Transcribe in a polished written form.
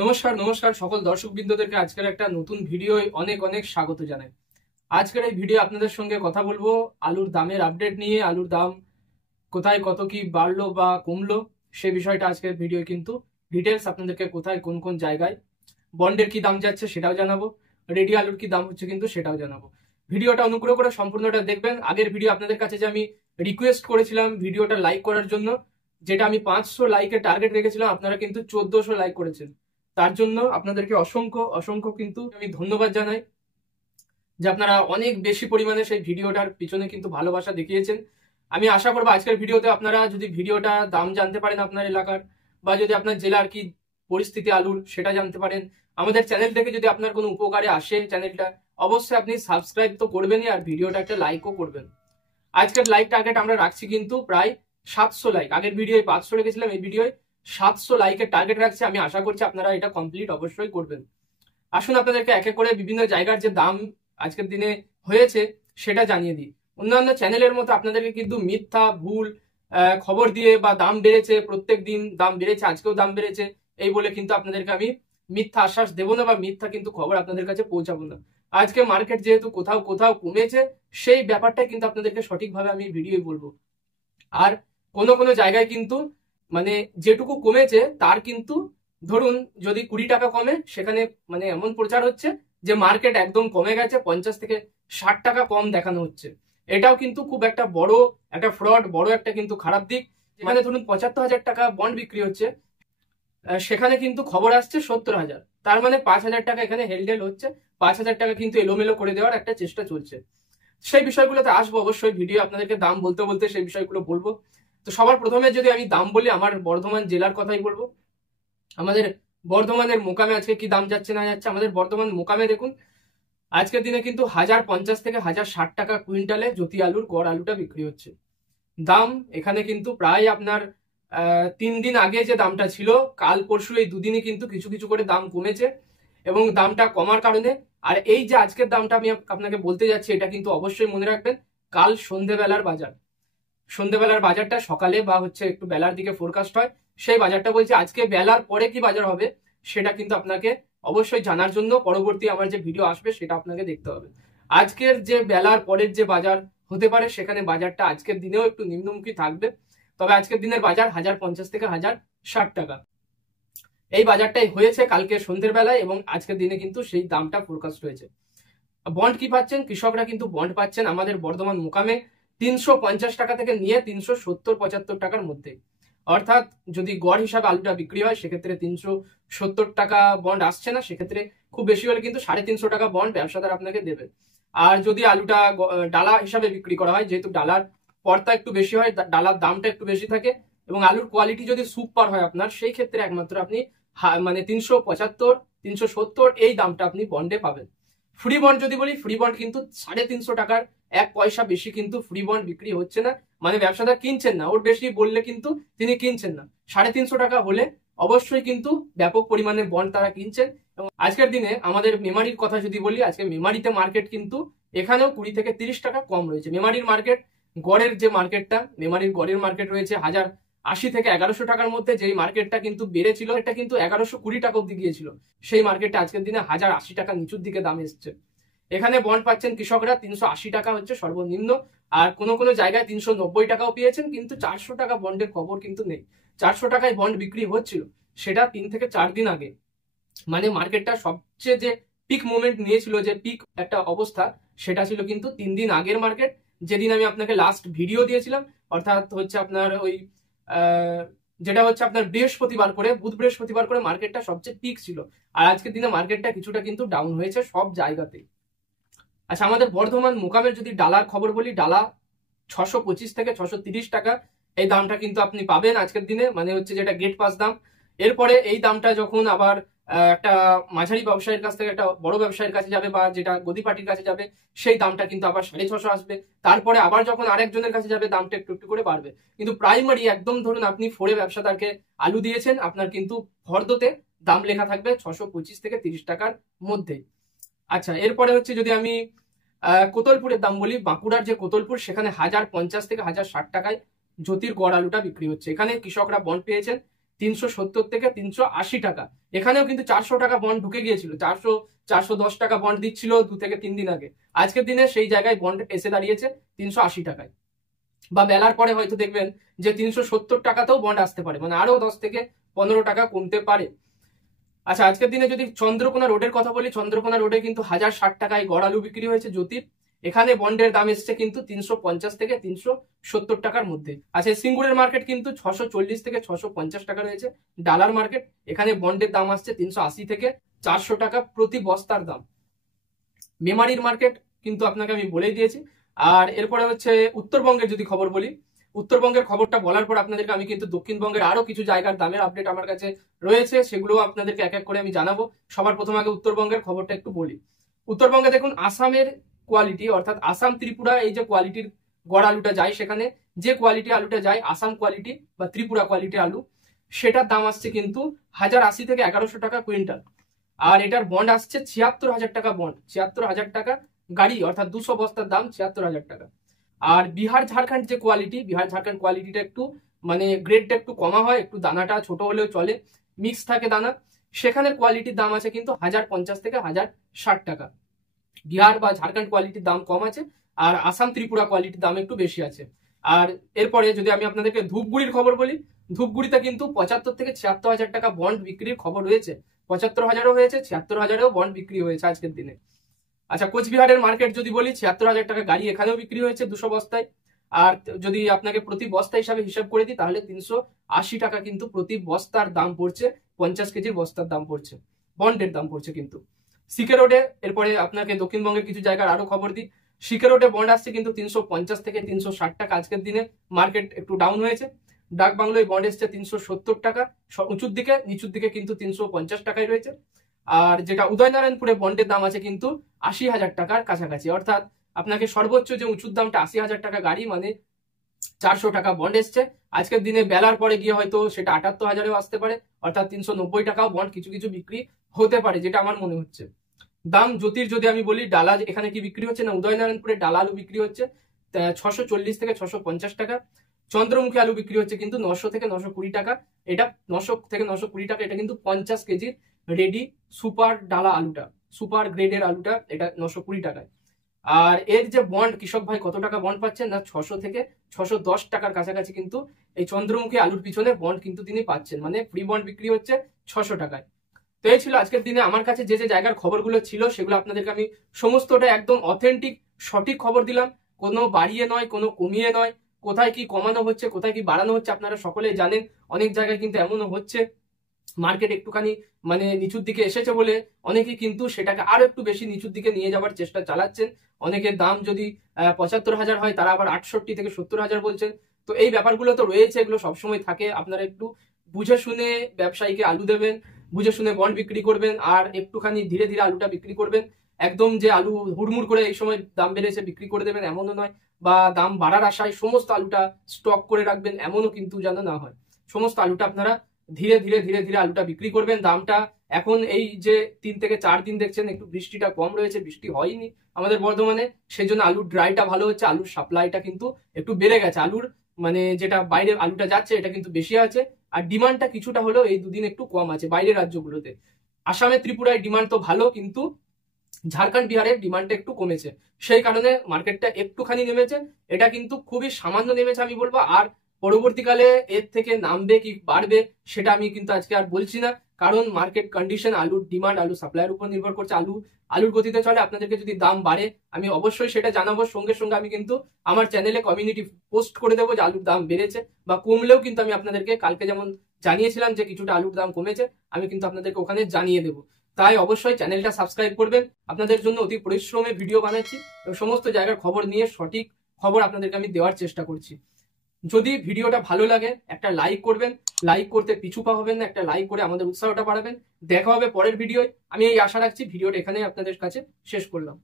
নমস্কার নমস্কার সকল দর্শকবৃন্দদেরকে আজকের একটা নতুন ভিডিও অনেক অনেক স্বাগত জানাই। আজকের এই ভিডিও আপনাদের সঙ্গে কথা বলবো আলুর দামের আপডেট নিয়ে। আলুর দাম কোথায় কত কি বাড়লো বা কমলো সে বিষয়টা আজকের ভিডিও কিন্তু ডিটেলস আপনাদেরকে কোথায় কোন কোন জায়গায় বন্ডের কি দাম যাচ্ছে সেটাও জানাবো, রেডি আলুর কি দাম হচ্ছে কিন্তু সেটাও জানাবো। ভিডিওটা অনুগ্রহ করে সম্পূর্ণটা দেখবেন। আগের ভিডিও আপনাদের কাছে যে আমি রিকোয়েস্ট করেছিলাম ভিডিওটা লাইক করার জন্য, যেটা আমি 500 লাইকের টার্গেট রেখেছিলাম, আপনারা কিন্তু 1400 লাইক করেছেন। তার জন্য আপনাদেরকে অসংখ্য অসংখ্য কিন্তু আমি ধন্যবাদ জানাই যে আপনারা অনেক বেশি পরিমাণে সেই ভিডিওটার পিছনে কিন্তু ভালোবাসা দেখিয়েছেন। আমি আশা করবো আজকের ভিডিওতে আপনারা যদি ভিডিওটা দাম জানতে পারেন আপনার এলাকার, বা যদি আপনার জেলার কি পরিস্থিতি আলুর সেটা জানতে পারেন, আমাদের চ্যানেল থেকে যদি আপনার কোনো উপকারে আসে চ্যানেলটা, অবশ্যই আপনি সাবস্ক্রাইব তো করবেনই আর ভিডিওটা একটা লাইকও করবেন। আজকের লাইক টার্গেট আমরা রাখছি কিন্তু প্রায় 700 লাইক। আগের ভিডিওয় 500 রেখেছিলাম, এই ভিডিওয় 700 লাইকের টার্গেট রাখছি। আমি আশা করছি আপনারা এটা কমপ্লিট অবশ্যই করবেন। আসুন আপনাদেরকে একে করে বিভিন্ন জায়গার যে দাম আজকের দিনে হয়েছে সেটা জানিয়ে দিই। অন্যান্য চ্যানেলের মতো আপনাদেরকে কিন্তু মিথ্যা ভুল খবর দিয়ে বা দাম বেড়েছে, প্রত্যেক দিন দাম বেড়েছে, আজকেও দাম বেড়েছে এই বলে কিন্তু আপনাদেরকে আমি মিথ্যা আশ্বাস দেবো না বা মিথ্যা কিন্তু খবর আপনাদের কাছে পৌঁছাবো না। আজকে মার্কেট যেহেতু কোথাও কোথাও কমেছে, সেই ব্যাপারটাই কিন্তু আপনাদেরকে সঠিকভাবে আমি ভিডিও বলবো। আর কোনো কোনো জায়গায় কিন্তু মানে যেটুকু কমেছে তার কিন্তু ধরুন যদি 20 টাকা কমে, সেখানে মানে এমন প্রচার হচ্ছে যে মার্কেট একদম কমে গেছে, 50 থেকে 60 টাকা কম দেখানো হচ্ছে। এটাও কিন্তু খুব একটা বড় একটা ফ্রড, বড় একটা কিন্তু খারাপ দিক। যেখানে ধরুন 75,000 টাকা বন্ড বিক্রি হচ্ছে, সেখানে কিন্তু খবর আসছে 70,000। তার মানে 5,000 টাকা এখানে হেলডেল হচ্ছে, 5,000 টাকা কিন্তু এলোমেলো করে দেওয়ার একটা চেষ্টা চলছে। সেই বিষয়গুলোতে আসবো অবশ্যই, ভিডিও আপনাদেরকে দাম বলতে বলতে সেই বিষয়গুলো বলবো। তো সবার প্রথমে যদি আমি দাম বলি, আমার বর্ধমান জেলার কথাই বলবো। আমাদের বর্ধমানের মোকামে আজকে কি দাম যাচ্ছে না যাচ্ছে, আমাদের বর্ধমান মোকামে দেখুন আজকের দিনে কিন্তু 1050 থেকে 1060 টাকা কুইন্টালে জ্যোতি আলুর গড় আলুটা বিক্রি হচ্ছে। দাম এখানে কিন্তু প্রায় আপনার 3 দিন আগে যে দামটা ছিল, কাল পরশু এই দুদিনই কিন্তু কিছু কিছু করে দাম কমেছে। এবং দামটা কমার কারণে, আর এই যে আজকের দামটা আমি আপনাকে বলতে যাচ্ছি, এটা কিন্তু অবশ্যই মনে রাখবেন কাল সন্ধেবেলার বাজার। সন্ধেবেলার বাজারটা সকালে বা হচ্ছে একটু বেলার দিকে ফোরকাস্ট হয়, সেই বাজারটা বলছি। আজকে বেলার পরে কি বাজার হবে সেটা কিন্তু আপনাকে অবশ্যই জানার জন্য পরবর্তী আমার যে ভিডিও আসবে সেটা আপনাকে দেখতে হবে। আজকের যে বেলার পরের যে বাজার হতে পারে, সেখানে বাজারটা আজকের দিনেও একটু নিম্নমুখী থাকবে। তবে আজকের দিনের বাজার 1050 থেকে 1060 টাকা, এই বাজারটাই হয়েছে কালকে সন্ধ্যের বেলায়, এবং আজকের দিনে কিন্তু সেই দামটা ফোরকাস্ট হয়েছে। বন্ড কি পাচ্ছেন কৃষকরা, কিন্তু বন্ড পাচ্ছেন আমাদের বর্ধমান মোকামে 350 টাকা থেকে নিয়ে 370-75 টাকার মধ্যে। অর্থাৎ যদি গড় হিসাবে আলুটা বিক্রি হয় সেক্ষেত্রে 370 টাকা বন্ড আসছে না, সেক্ষেত্রে খুব বেশি হলে কিন্তু 350 টাকা বন্ড ব্যবসাদার আপনাকে দেবে। আর যদি আলুটা ডালা হিসাবে বিক্রি করা হয়, যেহেতু ডালার পর্তা একটু বেশি হয়, ডালার দামটা একটু বেশি থাকে, এবং আলুর কোয়ালিটি যদি সুপার হয় আপনার, সেই ক্ষেত্রে একমাত্র আপনি মানে 375-370 এই দামটা আপনি বন্ডে পাবেন। ফ্রি বন্ড যদি বলি, ফ্রি বন্ড কিন্তু 350 টাকার 1 পয়সা বেশি কিন্তু ফ্রি বন্ড বিক্রি হচ্ছে না, মানে ব্যবসাদার কিনছেন না। ওর বেশি বললে কিন্তু তিনি কিনছেন না। 350 টাকা হলে অবশ্যই কিন্তু ব্যাপক পরিমাণে বন্ড তারা কিনছেন। এবং আজকের দিনে আমাদের মেমারির কথা যদি বলি, আজকে মেমারিতে মার্কেট কিন্তু এখানেও 20 থেকে 30 টাকা কম রয়েছে। মেমারির মার্কেট, গড়ের যে মার্কেটটা, মেমারির গড়ের মার্কেট রয়েছে 1080 থেকে 1100 টাকার মধ্যে। যেই মার্কেটটা কিন্তু বেড়েছিল, এটা কিন্তু 1120 টাকা অব্দি গিয়েছিল, সেই মার্কেটটা আজকের দিনে 1080 টাকা নিচুর দিকে দাম এসছে। এখানে বন্ড পাচ্ছেন কৃষকরা 380 টাকা হচ্ছে সর্বনিম্ন, আর কোনো কোনো জায়গায় 390 টাকাও পেয়েছেন, কিন্তু 400 টাকা বন্ডের খবর কিন্তু নেই। 400 টাকায় বন্ড বিক্রি হচ্ছিল, সেটা 3 থেকে 4 দিন আগে। মানে মার্কেটটা সবচেয়ে যে পিক মুভমেন্ট নিয়েছিল, যে পিক একটা অবস্থা, সেটা ছিল কিন্তু 3 দিন আগের মার্কেট, যেদিন আমি আপনাকে লাস্ট ভিডিও দিয়েছিলাম। অর্থাৎ হচ্ছে আপনার ওই যেটা হচ্ছে আপনার বৃহস্পতিবার করে, বুধ বৃহস্পতিবার করে মার্কেটটা সবচেয়ে পিক ছিল। আর আজকের দিনে মার্কেটটা কিছুটা কিন্তু ডাউন হয়েছে সব জায়গাতেই। আচ্ছা, আমাদের বর্ধমান মোকামের যদি ডালার খবর বলি, ডালা 625 থেকে 630 টাকা এই দামটা কিন্তু আপনি পাবেন আজকের দিনে, মানে হচ্ছে যেটা গেট পাস দাম। এরপরে এই দামটা যখন আবার একটা মাঝারি ব্যবসায়ীর কাছ থেকে একটা বড় ব্যবসায়ীর কাছে যাবে, বা যেটা গদি পার্টির কাছে যাবে, সেই দামটা কিন্তু আবার 650 আসবে। তারপরে আবার যখন আরেকজনের কাছে যাবে, দামটা একটু একটু করে বাড়বে। কিন্তু প্রাইমারি একদম ধরুন আপনি ফোরে ব্যবসাদারকে আলু দিয়েছেন, আপনার কিন্তু ফর্দতে দাম লেখা থাকবে 625 থেকে 30 টাকার মধ্যে। আচ্ছা, এরপরে হচ্ছে যদি আমি কোতলপুরের দাম বলি, বাঁকুড়ার যে কোতলপুর, সেখানে 1050 থেকে 1060 টাকায় জ্যোতির গড় আলুটা বিক্রি হচ্ছে। এখানে কৃষকরা বন্ড পেয়েছেন 370 থেকে 380 টাকা। এখানেও কিন্তু 400 টাকা বন্ড ঢুকে গিয়েছিল, 410 টাকা বন্ড দিচ্ছিল 2 থেকে 3 দিন আগে। আজকের দিনে সেই জায়গায় বন্ড এসে দাঁড়িয়েছে 380 টাকায়, বা বেলার পরে হয়তো দেখবেন যে 370 টাকাতেও বন্ড আসতে পারে, মানে আরো 10 থেকে 15 টাকা কমতে পারে। আচ্ছা, আজকের দিনে যদি চন্দ্রকোনা রোডের কথা বলি, চন্দ্রকোনা রোডে কিন্তু 1060 টাকায় গড় আলু বিক্রি হয়েছে জ্যোতির। এখানে বন্ডের দাম এসছে কিন্তু 350 থেকে 370 টাকার মধ্যে। আচ্ছা, সিঙ্গুরের মার্কেট কিন্তু 640 থেকে 650 টাকা রয়েছে ডালার মার্কেট। এখানে বন্ডের দাম আসছে 380 থেকে 400 টাকা প্রতি বস্তার দাম। মেমারির মার্কেট কিন্তু আপনাকে আমি বলেই দিয়েছি। আর এরপরে হচ্ছে উত্তরবঙ্গের যদি খবর বলি, উত্তরবঙ্গের খবরটা বলার পর আপনাদেরকে আমি কিন্তু দক্ষিণবঙ্গের আরো কিছু জায়গার দামের আপডেট আমার কাছে রয়েছে, সেগুলো আপনাদেরকে এক এক করে আমি জানাবো। সবার প্রথম আগে উত্তরবঙ্গের খবরটা একটু বলি। উত্তরবঙ্গে দেখুন আসামের কোয়ালিটি, অর্থাৎ আসাম ত্রিপুরা এই যে কোয়ালিটির গড় আলুটা যায়, সেখানে যে কোয়ালিটি আলুটা যায় আসাম কোয়ালিটি বা ত্রিপুরা কোয়ালিটির আলু, সেটার দাম আসছে কিন্তু 1080 থেকে 1100 টাকা কুইন্টাল। আর এটার বন্ড আসছে 76,000 টাকা বন্ড, 76,000 টাকা গাড়ি, অর্থাৎ 200 বস্তার দাম 76,000 টাকা। আর বিহার ঝাড়খণ্ড যে কোয়ালিটি, বিহার ঝাড়খণ্ড কোয়ালিটিটা একটু মানে গ্রেডটা একটু কমা হয়, একটু দানাটা ছোট হলেও চলে, মিক্স থাকে দানা, সেখানের কোয়ালিটির দাম আছে কিন্তু 1050 থেকে 1060 টাকা। বিহার বা ঝাড়খণ্ড কোয়ালিটির দাম কম আছে, আর আসাম ত্রিপুরা কোয়ালিটির দাম একটু বেশি আছে। আর এরপরে যদি আমি আপনাদেরকে ধূপগুড়ির খবর বলি, ধূপগুড়িতে কিন্তু 75 থেকে 76,000 টাকা বন্ড বিক্রির খবর রয়েছে, 75,000ও হয়েছে, 76,000ও বন্ড বিক্রি হয়েছে আজকের দিনে। আচ্ছা, কোচবিহারের মার্কেট যদি বলি, 76,000 টাকা গাড়ি এখানেও বিক্রি হয়েছে 200 বস্তায়। আর যদি আপনাকে প্রতি বস্তা হিসাবে হিসাব করে দিই, তাহলে 380 টাকা কিন্তু প্রতি বস্তার দাম পড়ছে, 50 কেজির বস্তার দাম পড়ছে, বন্ডের দাম পড়ছে কিন্তু। সিকে রোডে, এরপরে আপনাকে দক্ষিণবঙ্গের কিছু জায়গার আরো খবর দিই। সিকে রোডে বন্ড আসছে কিন্তু 350 থেকে 360 টাকা, আজকের দিনে মার্কেট একটু ডাউন হয়েছে। ডাক বাংলোয় বন্ড এসছে 370 টাকা, উঁচুর দিকে, নিচুর দিকে কিন্তু 350 টাকায় রয়েছে। আর যেটা উদয়নারায়ণপুরে বন্ডের দাম আছে কিন্তু 80,000 টাকার কাছাকাছি, অর্থাৎ আপনাকে সর্বোচ্চ যে উঁচুর দামটা 80,000 টাকা গাড়ি, মানে 400 টাকা বন্ড এসছে। আজকের দিনে বেলার পরে গিয়ে হয়তো সেটা 78,000-এও আসতে পারে, অর্থাৎ 390 টাকাও বন্ড কিছু কিছু বিক্রি হতে পারে, যেটা আমার মনে হচ্ছে। দাম জ্যোতির যদি আমি বলি, ডালা এখানে কি বিক্রি হচ্ছে না, উদয়নারায়ণপুরে ডালা আলু বিক্রি হচ্ছে 640 থেকে 650 টাকা। চন্দ্রমুখী আলু বিক্রি হচ্ছে কিন্তু 900 থেকে 920 টাকা। এটা 900 থেকে 920 টাকা, এটা কিন্তু 50 কেজির রেডি সুপার ডালা আলুটা, সুপার গ্রেডের আলুটা, এটা 920 টাকায়। আর এর যে বন্ড, কৃষক ভাই কত টাকা বন্ড পাচ্ছেন না, 600 থেকে 610 টাকার কাছাকাছি কিন্তু এই চন্দ্রমুখী আলুর পিছনে বন্ড কিন্তু তিনি পাচ্ছেন, মানে ফ্রি বন্ড বিক্রি হচ্ছে 600 টাকায়। তো এই ছিল আজকের দিনে আমার কাছে যে যে জায়গার খবরগুলো ছিল, সেগুলো আপনাদেরকে আমি সমস্তটা একদম অথেন্টিক সঠিক খবর দিলাম, কোনো বাড়িয়ে নয়, কোনো কমিয়ে নয়। কোথায় কি কমানো হচ্ছে, কোথায় কি বাড়ানো হচ্ছে আপনারা সকলেই জানেন। অনেক জায়গায় কিন্তু এমনও হচ্ছে মার্কেট একটুখানি মানে নিচুর দিকে এসেছে বলে অনেকে কিন্তু সেটাকে আরো একটু বেশি নিচুর দিকে নিয়ে যাওয়ার চেষ্টা চালাচ্ছেন। অনেকের দাম যদি 75,000 হয়, তারা আবার 68 থেকে 70,000 বলছেন। তো এই ব্যাপারগুলো তো রয়েছে, এগুলো সবসময় থাকে। আপনারা একটু বুঝে শুনে ব্যবসায়ীকে আলু দেবেন, বুঝে শুনে বন্ড বিক্রি করবেন, আর একটুখানি ধীরে ধীরে আলুটা বিক্রি করবেন। একদম যে আলু হুড়মুড় করে এই সময় দাম বেড়েছে বিক্রি করে দেবেন এমনও নয়, বা দাম বাড়ার আশায় সমস্ত আলুটা স্টক করে রাখবেন এমনও কিন্তু যেন না হয়। সমস্ত আলুটা আপনারা ধীরে ধীরে ধীরে ধীরে আলুটা বিক্রি করবেন। দামটা এখন এই যে 3 থেকে 4 দিন দেখছেন একটু বৃষ্টিটা কম রয়েছে, বৃষ্টি হয়নি আমাদের বর্ধমানে, সেই জন্য আলুর ড্রাইটা ভালো হচ্ছে, আলুর সাপ্লাইটা কিন্তু একটু বেড়ে গেছে, আলুর মানে যেটা বাইরে আলুটা যাচ্ছে এটা কিন্তু বেশি আছে। আর ডিমান্ডটা কিছুটা হলেও এই দুদিন একটু কম আছে বাইরের রাজ্যগুলোতে। আসামে ত্রিপুরায় ডিমান্ড তো ভালো, কিন্তু ঝাড়খণ্ড বিহারের ডিমান্ডটা একটু কমেছে, সেই কারণে মার্কেটটা একটুখানি নেমেছে। এটা কিন্তু খুবই সামান্য নেমেছে আমি বলবো। আর পরবর্তীকালে এর থেকে নামবে কি বাড়বে সেটা আমি কিন্তু আজকে আর বলছি না, কারণ মার্কেট কন্ডিশন, আলুর ডিমান্ড, আলু সাপ্লাইয়ের উপর নির্ভর করছে। আলুর গতিতে চলে। আপনাদেরকে যদি দাম বাড়ে আমি অবশ্যই সেটা জানাবো। সঙ্গে সঙ্গে আমি কিন্তু আমার চ্যানেলে কমিউনিটি পোস্ট করে দেবো যে আলুর দাম বেড়েছে বা কমলেও কিন্তু আমি আপনাদেরকে কালকে যেমন জানিয়েছিলাম যে কিছুটা আলুর দাম কমেছে, আমি কিন্তু আপনাদেরকে ওখানে জানিয়ে দেবো। তাই অবশ্যই চ্যানেলটা সাবস্ক্রাইব করবেন। আপনাদের জন্য অতি পরিশ্রমে ভিডিও বানাচ্ছি এবং সমস্ত জায়গার খবর নিয়ে সঠিক খবর আপনাদেরকে আমি দেওয়ার চেষ্টা করছি। যদি ভিডিওটা ভালো লাগে একটা লাইক করবেন, লাইক করতে পিছু পা হবেন না, একটা লাইক করে আমাদের উৎসাহটা বাড়াবেন। দেখা হবে পরের ভিডিওয়। আমি এই আশা রাখছি। ভিডিওটা এখানে আপনাদের কাছে শেষ করলাম।